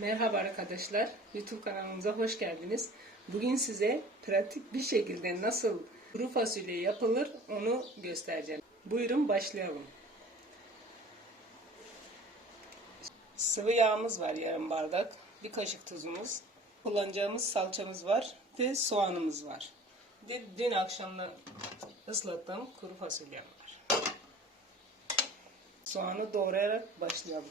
Merhaba arkadaşlar, YouTube kanalımıza hoş geldiniz. Bugün size pratik bir şekilde nasıl kuru fasulye yapılır onu göstereceğim. Buyurun başlayalım. Sıvı yağımız var yarım bardak, bir kaşık tuzumuz, kullanacağımız salçamız var ve soğanımız var. Ve dün akşamda ıslattığım kuru fasulyem var. Soğanı doğrayarak başlayalım.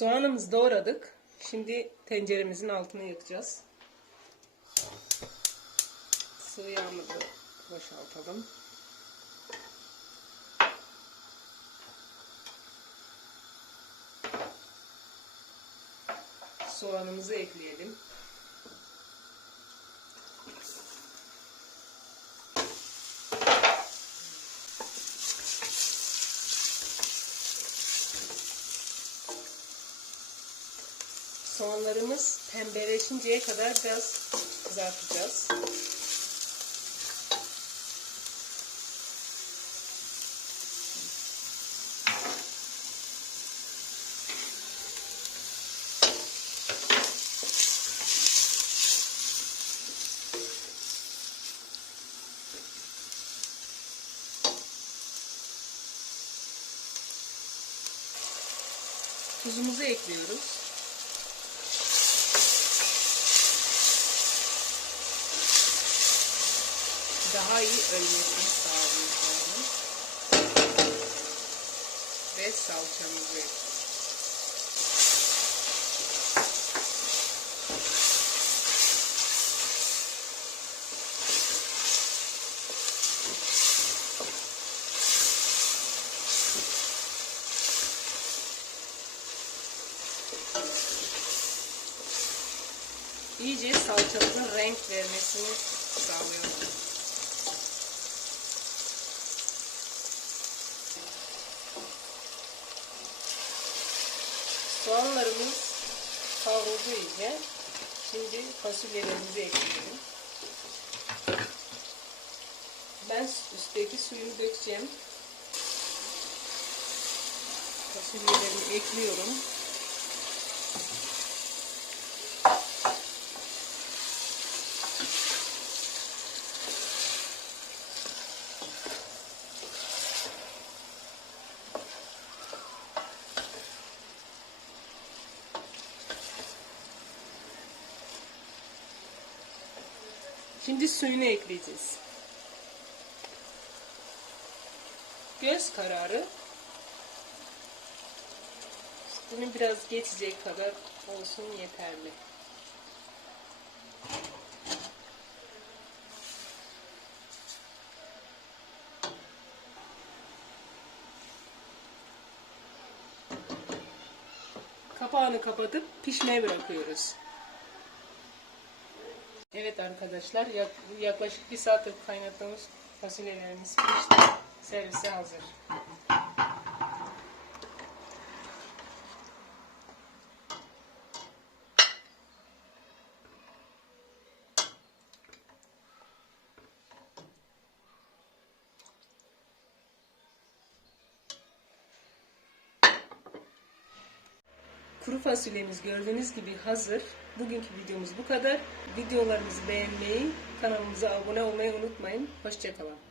Soğanımızı doğradık. Şimdi tenceremizin altını yakacağız. Sıvı yağımızı boşaltalım. Soğanımızı ekleyelim. Soğanlarımız pembeleşinceye kadar biraz kızartacağız. Tuzumuzu ekliyoruz. Daha iyi ölmesini sağlıyor soğanın. Ve salçamızı ekliyoruz. İyice salçamızın renk vermesini sağlıyoruz. Soğanlarımız kavruldu iyice. Şimdi fasulyelerimizi ekleyelim. Ben üstteki suyunu dökeceğim. Fasulyelerimi ekliyorum. Şimdi suyunu ekleyeceğiz. Göz kararı bunu biraz geçecek kadar olsun yeterli. Kapağını kapatıp pişmeye bırakıyoruz. Evet arkadaşlar yaklaşık bir saattir kaynattığımız fasulyelerimiz pişti. Servise hazır. Kuru fasulyemiz gördüğünüz gibi hazır. Bugünkü videomuz bu kadar. Videolarımızı beğenmeyi, kanalımıza abone olmayı unutmayın. Hoşçakalın.